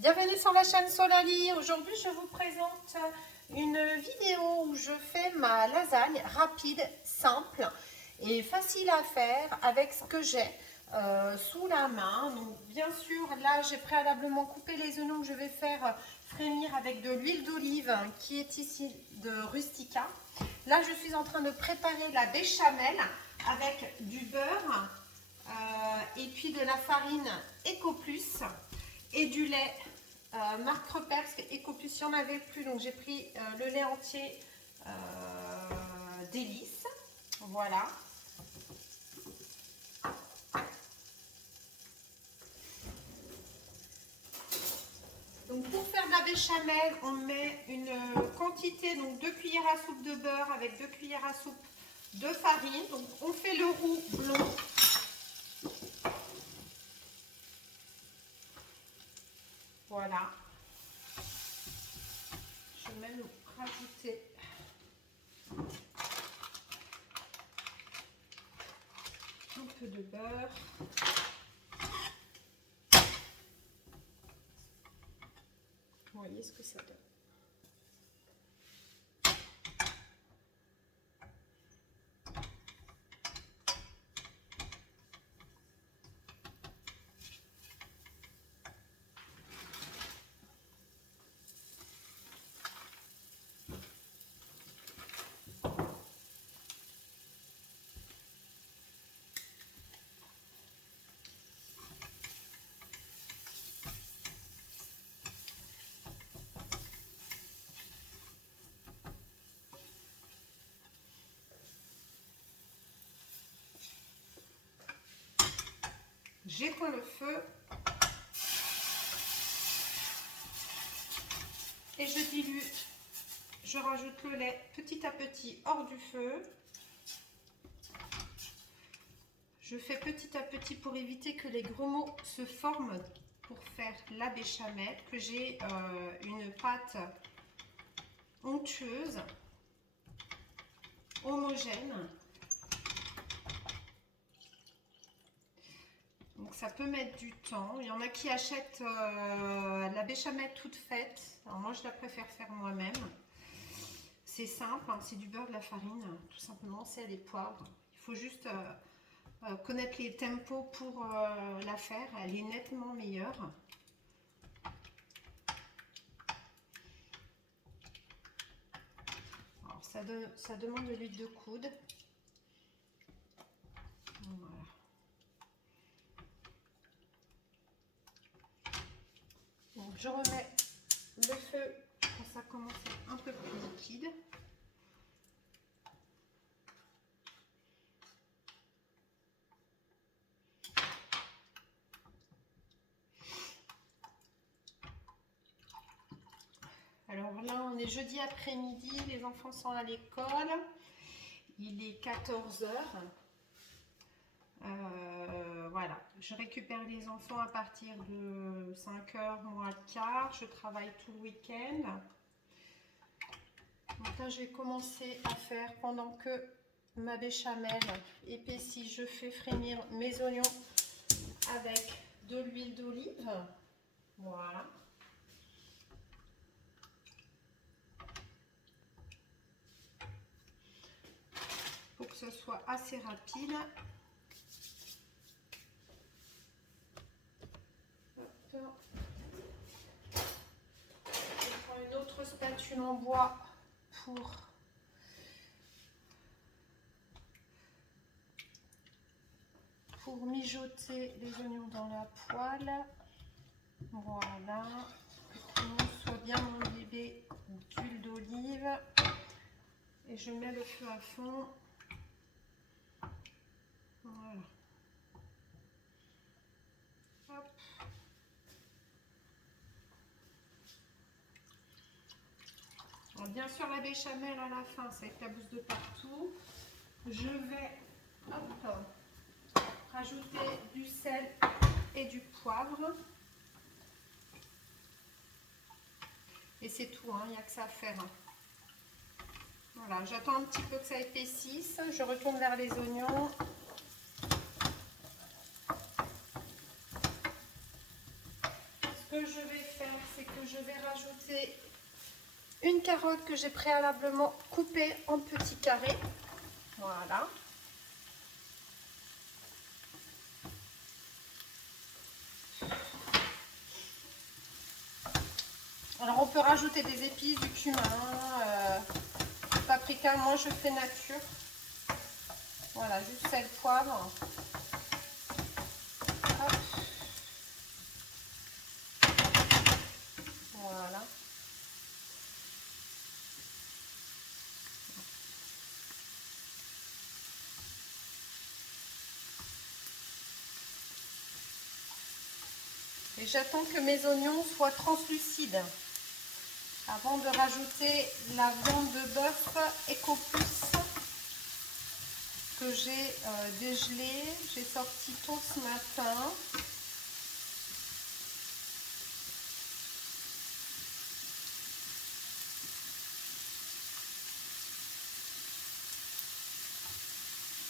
Bienvenue sur la chaîne Solali. Aujourd'hui, je vous présente une vidéo où je fais ma lasagne rapide, simple et facile à faire avec ce que j'ai sous la main. Donc, bien sûr, là, j'ai préalablement coupé les oignons que je vais faire frémir avec de l'huile d'olive qui est ici de Rustica. Là, je suis en train de préparer la béchamel avec du beurre et puis de la farine EcoPlus et du lait marque Repère, parce que EcoPlus, il n'y en avait plus, donc j'ai pris le lait entier Délice. Voilà. Donc pour faire de la béchamel, on met une quantité, donc 2 cuillères à soupe de beurre avec 2 cuillères à soupe de farine. Donc on fait le roux blond. Voilà. Je vais même rajouter un peu de beurre. Vous voyez ce que ça donne. J'éteins le feu et je dilue. Je rajoute le lait petit à petit hors du feu. Je fais petit à petit pour éviter que les grumeaux se forment pour faire la béchamel, que j'ai une pâte onctueuse, homogène. Donc ça peut mettre du temps. Il y en a qui achètent la béchamel toute faite. Alors moi je la préfère faire moi-même. C'est simple, hein, c'est du beurre, de la farine, tout simplement, c'est des poivres. Il faut juste connaître les tempos pour la faire. Elle est nettement meilleure. Alors ça demande de l'huile de coude. Voilà. Donc je remets le feu quand ça commence à être un peu plus liquide. Alors là, on est jeudi après-midi, les enfants sont à l'école. Il est 14 h. Voilà, je récupère les enfants à partir de 5 h moins le quart. Je travaille tout le week-end. Donc là, je vais commencer à faire, pendant que ma béchamel épaissit, je fais frémir mes oignons avec de l'huile d'olive. Voilà. Pour que ce soit assez rapide. Je prends une autre spatule en bois pour mijoter les oignons dans la poêle. Voilà. Que tout soit bien imbibé d'huile d'olive. Et je mets le feu à fond. Voilà. Hop. Alors, bien sûr, la béchamel à la fin, ça éclabousse de partout. Je vais rajouter du sel et du poivre. Et c'est tout, hein, il n'y a que ça à faire. Voilà, j'attends un petit peu que ça épaississe. Je retourne vers les oignons. Ce que je vais faire, c'est que je vais rajouter une carotte que j'ai préalablement coupée en petits carrés. Voilà. Alors on peut rajouter des épices, du cumin, du paprika. Moi je fais nature. Voilà, juste sel, poivre. Hop. Voilà. Et j'attends que mes oignons soient translucides avant de rajouter la viande de bœuf Ecopus que j'ai dégelée. J'ai sorti tôt ce matin.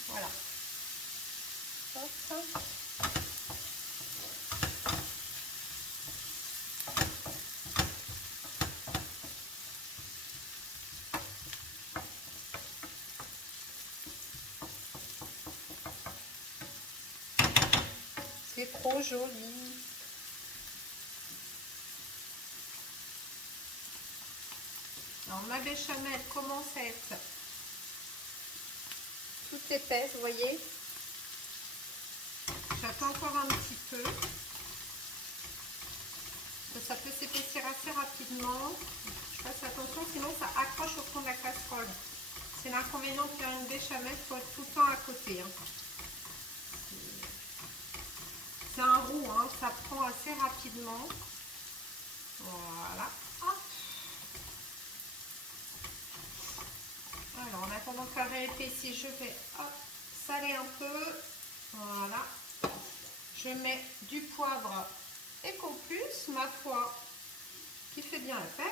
Voilà. Hop. C'est trop joli. Alors ma béchamel commence à être toute épaisse, vous voyez. J'attends encore un petit peu. Ça peut s'épaissir assez rapidement. Je fasse attention, sinon ça accroche au fond de la casserole. C'est l'inconvénient de faire une béchamel, il faut être tout le temps à côté. Hein. C'est un roux, hein, ça prend assez rapidement. Voilà. Hop. Alors en attendant que ça réépaississe, je vais saler un peu. Voilà. Je mets du poivre Ecopus, ma foi, qui fait bien l'affaire.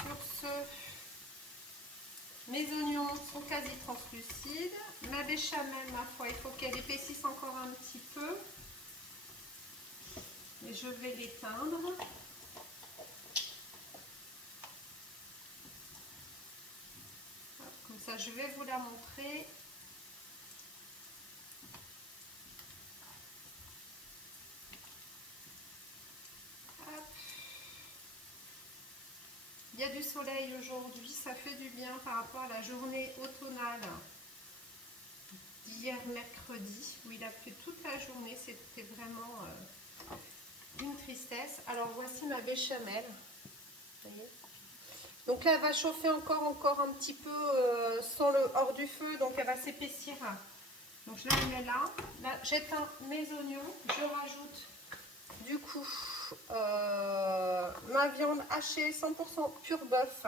Sur ce, mes oignons sont quasi translucides. Ma béchamel, ma foi, il faut qu'elle épaississe encore un petit peu. Et je vais l'éteindre. Comme ça, je vais vous la montrer. Hop. Il y a du soleil aujourd'hui, ça fait du bien par rapport à la journée automnale d'hier mercredi, où il a plu toute la journée. C'était vraiment une tristesse. Alors voici ma béchamel. Vous voyez. Donc là, elle va chauffer encore un petit peu hors du feu, donc elle va s'épaissir. Donc je la mets là. Là, j'éteins mes oignons. Je rajoute du coup ma viande hachée 100% pur bœuf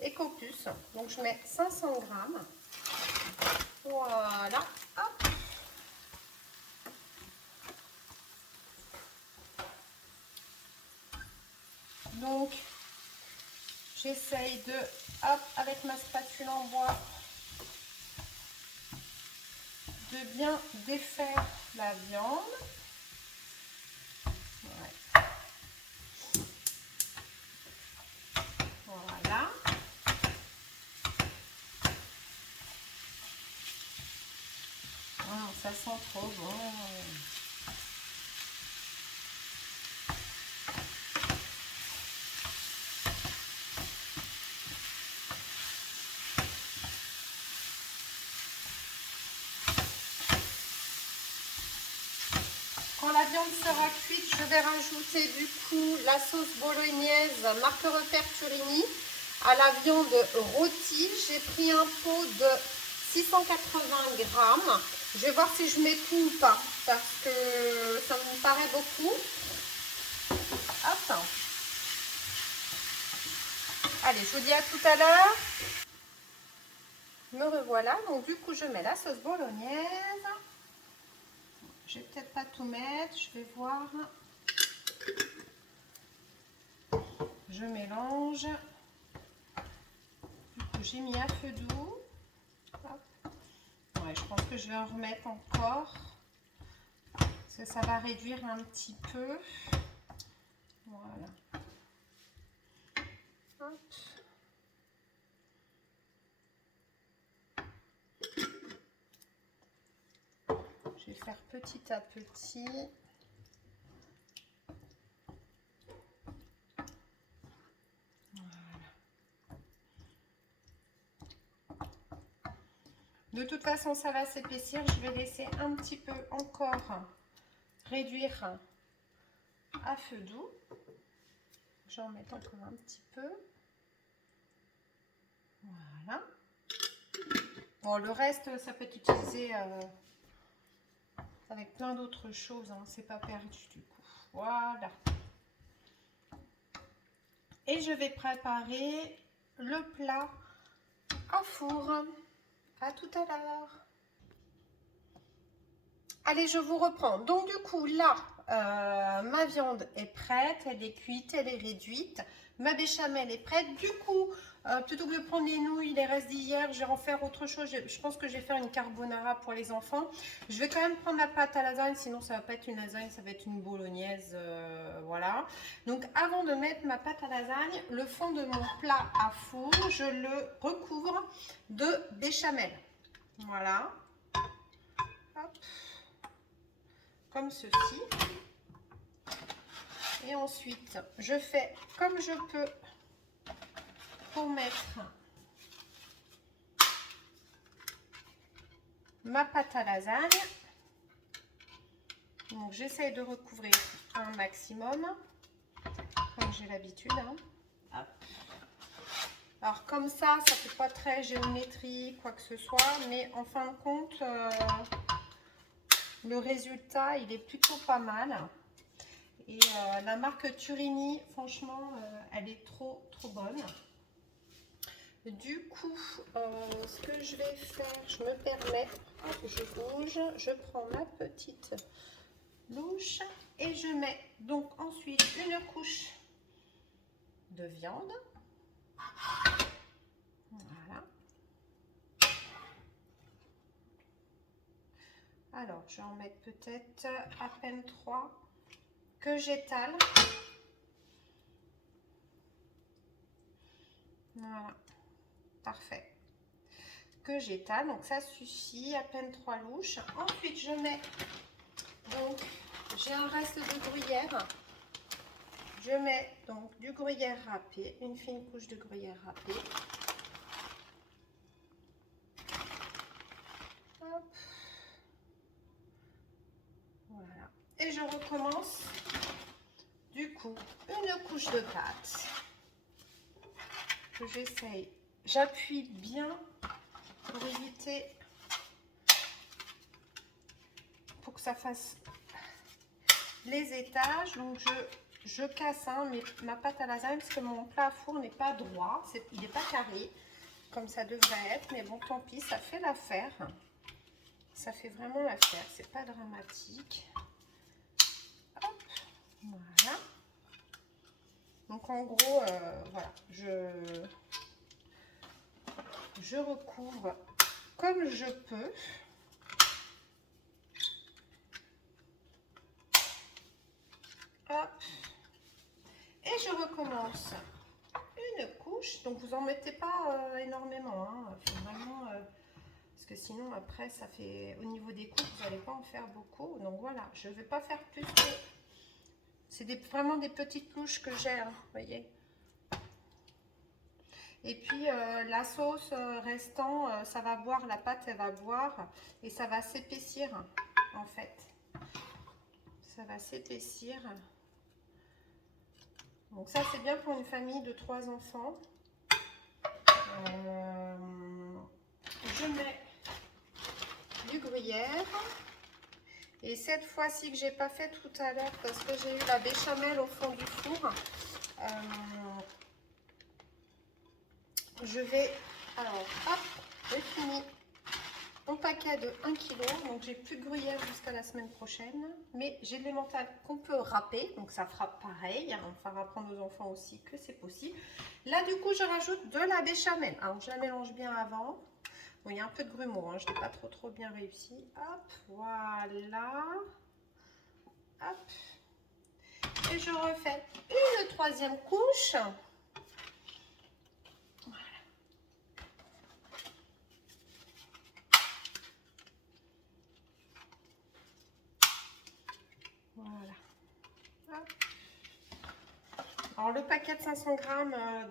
Ecopus. Donc je mets 500 grammes. Voilà. Hop. Donc j'essaye de, avec ma spatule en bois, de bien défaire la viande. Ouais. Voilà. Oh, ça sent trop bon. Quand la viande sera cuite, je vais rajouter du coup la sauce bolognaise marque repère Turini à la viande rôtie. J'ai pris un pot de 680 grammes. Je vais voir si je mets tout ou pas parce que ça me paraît beaucoup. Hop. Allez, je vous dis à tout à l'heure. Me revoilà. Donc du coup, je mets la sauce bolognaise. je vais peut-être pas tout mettre, je vais voir. Je mélange. Du coup, j'ai mis à feu doux. Ouais, je pense que je vais en remettre encore. Parce que ça va réduire un petit peu. Voilà. Hop. Je vais faire petit à petit. De toute façon, ça va s'épaissir. Je vais laisser un petit peu encore réduire à feu doux. J'en mets encore un petit peu. Voilà. Bon, le reste, ça peut être utilisé avec plein d'autres choses. Hein. C'est pas perdu du coup. Voilà. Et je vais préparer le plat à four. À tout à l'heure. Allez, je vous reprends. Donc du coup, là, ma viande est prête, elle est cuite, elle est réduite. Ma béchamel est prête. Du coup, plutôt que de prendre les nouilles, les restes d'hier, je vais en faire autre chose. Je pense que je vais faire une carbonara pour les enfants. Je vais quand même prendre la pâte à lasagne, sinon ça ne va pas être une lasagne, ça va être une bolognaise. Voilà. Donc avant de mettre ma pâte à lasagne, le fond de mon plat à four, je le recouvre de béchamel. Voilà. Hop. Comme ceci. Et ensuite, je fais comme je peux pour mettre ma pâte à lasagne. Donc, j'essaye de recouvrir un maximum, comme j'ai l'habitude. Hein. Alors, comme ça ne fait pas très géométrie, quoi que ce soit, mais en fin de compte, le résultat, il est plutôt pas mal. Et la marque Turini, franchement, elle est trop bonne. Du coup, ce que je vais faire, je me permets, hop, je bouge, je prends ma petite louche et je mets donc ensuite une couche de viande. Voilà. Alors, je vais en mettre peut-être à peine 3 que j'étale. Voilà, parfait. Que j'étale, donc ça suffit, à peine 3 louches. Ensuite, je mets, donc, j'ai un reste de gruyère. Je mets donc du gruyère râpé, une fine couche de gruyère râpé. Hop. Voilà. Et je recommence du coup une couche de pâte que j'essaye, j'appuie bien pour éviter, pour que ça fasse les étages. Donc je casse mais ma pâte à lasagne, parce que mon plat à four n'est pas droit, il n'est pas carré comme ça devrait être, mais bon, tant pis, ça fait l'affaire. Ça fait vraiment l'affaire, c'est pas dramatique. Hop, voilà. Donc en gros, voilà, je recouvre comme je peux. Hop. Et je recommence une couche. Donc vous en mettez pas énormément, hein. Faut vraiment, parce que sinon après ça fait, au niveau des coupes, vous n'allez pas en faire beaucoup. Donc voilà, je ne vais pas faire plus que... C'est vraiment des petites couches que j'ai, hein, vous voyez. Et puis la sauce restant, ça va boire, la pâte elle va boire et ça va s'épaissir en fait. Ça va s'épaissir. Donc ça c'est bien pour une famille de 3 enfants. Je mets du gruyère. Et cette fois-ci que j'ai pas fait tout à l'heure parce que j'ai eu la béchamel au fond du four. Je vais, alors hop, j'ai fini mon paquet de 1 kg. Donc j'ai plus de gruyère jusqu'à la semaine prochaine. Mais j'ai de l'emmental qu'on peut râper. Donc ça fera pareil. On fera apprendre aux enfants aussi que c'est possible. Là du coup je rajoute de la béchamel. Alors je la mélange bien avant. Bon, il y a un peu de grumeaux. Hein. Je n'ai pas trop bien réussi. Hop, voilà. Hop. Et je refais une troisième couche. Voilà. Hop. Alors le paquet de 500 g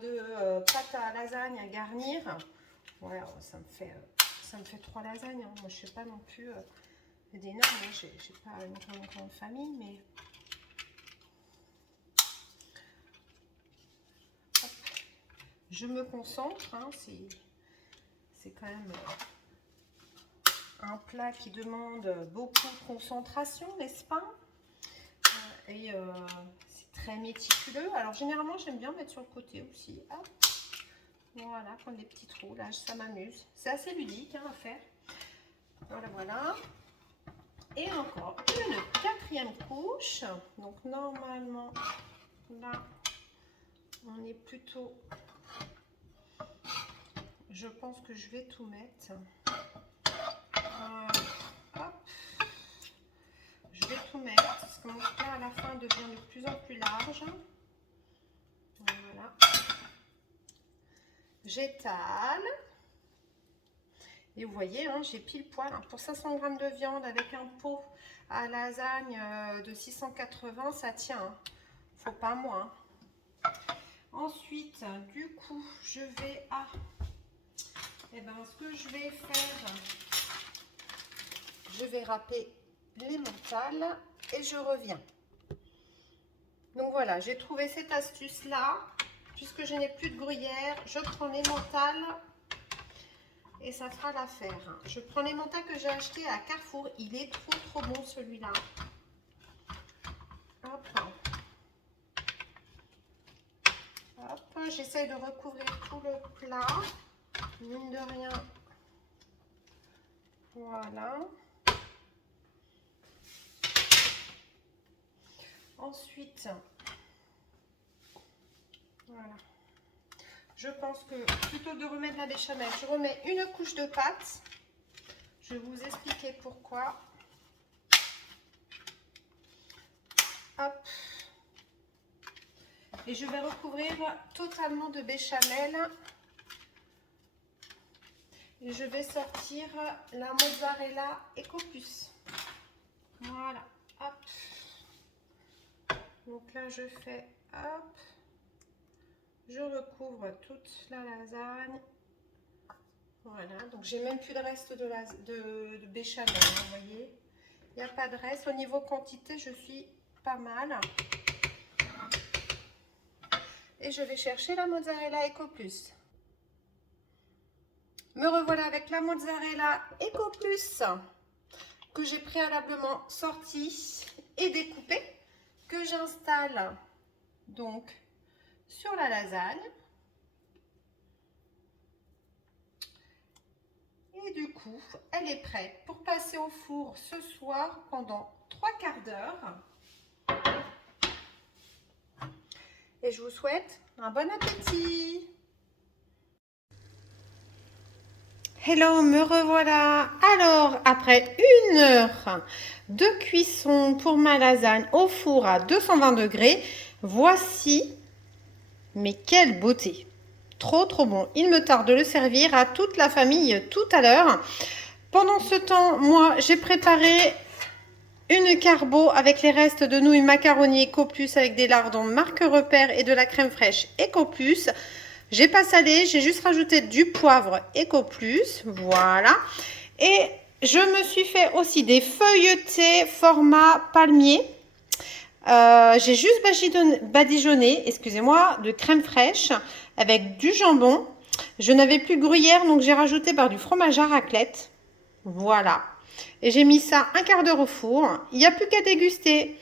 de pâte à lasagne à garnir, voilà, ça me fait 3 lasagnes. Hein. Moi je ne fais pas non plus d'énormes, hein. J'ai pas une grande famille, mais hop. Je me concentre, hein. C'est quand même un plat qui demande beaucoup de concentration, n'est-ce pas? Et c'est très méticuleux. Alors généralement j'aime bien mettre sur le côté aussi. Hop. Voilà, prendre des petits trous. Là ça m'amuse. C'est assez ludique hein, à faire. Voilà. Et encore une quatrième couche. Donc normalement là on est plutôt... Je pense que je vais tout mettre. Hop. Je vais tout mettre parce que mon plat à la fin devient de plus en plus large. Voilà. J'étale. Et vous voyez, hein, j'ai pile poil. Hein, pour 500 g de viande avec un pot à lasagne de 680, ça tient. Hein. Faut pas moins. Ensuite, du coup, je vais à... Eh ben, ce que je vais faire, je vais râper l'emmental et je reviens. Donc voilà, j'ai trouvé cette astuce là. Puisque je n'ai plus de gruyère, je prends l'emmental et ça fera l'affaire. Je prends l'emmental que j'ai acheté à Carrefour. Il est trop bon celui-là. Hop. Hop. J'essaye de recouvrir tout le plat. Mine de rien. Voilà. Ensuite, voilà. Je pense que plutôt que de remettre la béchamel, je remets une couche de pâte. Je vais vous expliquer pourquoi. Hop. Et je vais recouvrir totalement de béchamel. Et je vais sortir la mozzarella Ecoplus. Voilà. Hop. Donc là, je fais hop. Je recouvre toute la lasagne. Voilà. Donc j'ai même plus de reste de béchamel. Vous voyez. Il n'y a pas de reste. Au niveau quantité, je suis pas mal. Et je vais chercher la mozzarella Ecoplus. Me revoilà avec la mozzarella Ecoplus que j'ai préalablement sortie et découpée, que j'installe donc sur la lasagne. Et du coup, elle est prête pour passer au four ce soir pendant 3 quarts d'heure. Et je vous souhaite un bon appétit. Hello, me revoilà. Alors, après 1 heure de cuisson pour ma lasagne au four à 220 degrés, voici, mais quelle beauté! Trop bon. Il me tarde de le servir à toute la famille tout à l'heure. Pendant ce temps, moi, j'ai préparé une carbo avec les restes de nouilles macaroni Ecoplus avec des lardons marque repère et de la crème fraîche Ecoplus. J'ai pas salé, j'ai juste rajouté du poivre Ecoplus, voilà. Et je me suis fait aussi des feuilletés format palmier. J'ai juste badigeonné, excusez-moi, de crème fraîche avec du jambon. Je n'avais plus de gruyère, donc j'ai rajouté du fromage à raclette. Voilà. Et j'ai mis ça 1 quart d'heure au four. Il n'y a plus qu'à déguster.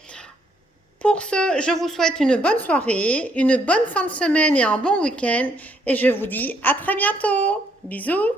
Pour ce, je vous souhaite une bonne soirée, une bonne fin de semaine et un bon week-end. Et je vous dis à très bientôt. Bisous.